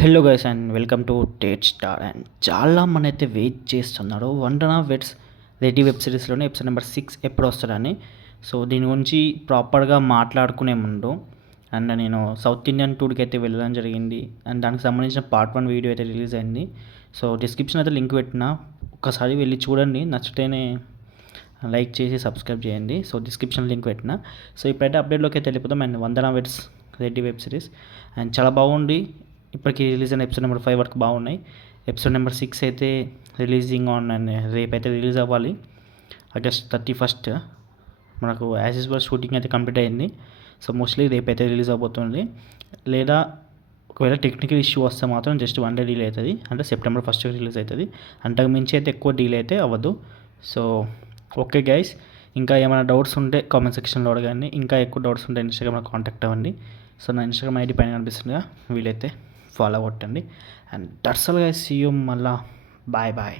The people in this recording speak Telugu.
Hello guys and welcome to టేట్ స్టార్. అండ్ చాలా మంది అయితే వెయిట్ చేస్తున్నారు వండర్ ఆఫ్ వెట్స్ రెడ్డి వెబ్ సిరీస్లోనే ఎపిసోడ్ నెంబర్ 6 ఎప్పుడు వస్తుందని. సో దీని గురించి ప్రాపర్గా మాట్లాడుకునే ముందు అండ్ నేను సౌత్ ఇండియన్ టూర్కి అయితే వెళ్ళడం జరిగింది. అండ్ దానికి సంబంధించిన పార్ట్ 1 వీడియో అయితే రిలీజ్ అయింది. సో డిస్క్రిప్షన్ అయితే లింక్ పెట్టిన, ఒక్కసారి వెళ్ళి చూడండి, నచ్చితేనే లైక్ చేసి సబ్స్క్రైబ్ చేయండి. సో డిస్క్రిప్షన్ లింక్ పెట్టిన. సో ఇప్పుడైతే అప్డేట్లోకి అయితే వెళ్ళిపోతాం. And Vandana vets Reddy web series and చాలా బాగుంది. ఇప్పటికి రిలీజ్ అయిన ఎపిసోడ్ నెంబర్ 5 వరకు బాగున్నాయి. ఎపిసోడ్ నెంబర్ 6 అయితే రిలీజింగ్ ఆన్ అండ్ రేపు అయితే రిలీజ్ అవ్వాలి. ఆగస్ట్ 31 మనకు యాజ్ యూజువల్ షూటింగ్ అయితే కంప్లీట్ అయింది. సో మోస్ట్లీ రేపు అయితే రిలీజ్ అవబోతుంది. లేదా ఒకవేళ టెక్నికల్ ఇష్యూ వస్తే మాత్రం జస్ట్ 1 డే డిలే అవుతుంది, అంటే సెప్టెంబర్ 1 రిలీజ్ అవుతుంది. అంతకు మించి అయితే ఎక్కువ డిలే అయితే అవ్వదు. సో ఓకే గైస్, ఇంకా ఏమైనా డౌట్స్ ఉంటే కామెంట్ సెక్షన్లో అడగండి. ఇంకా ఎక్కువ డౌట్స్ ఉంటే ఇన్స్టాగ్రామ్లో కాంటాక్ట్ అవ్వండి. సో నా ఇన్స్టాగ్రామ్ ఐడి పైన కనిపిస్తుందిగా, వీలైతే ఫాలో కొట్టండి. And that's all guys, see you, మళ్ళా బాయ్ బాయ్.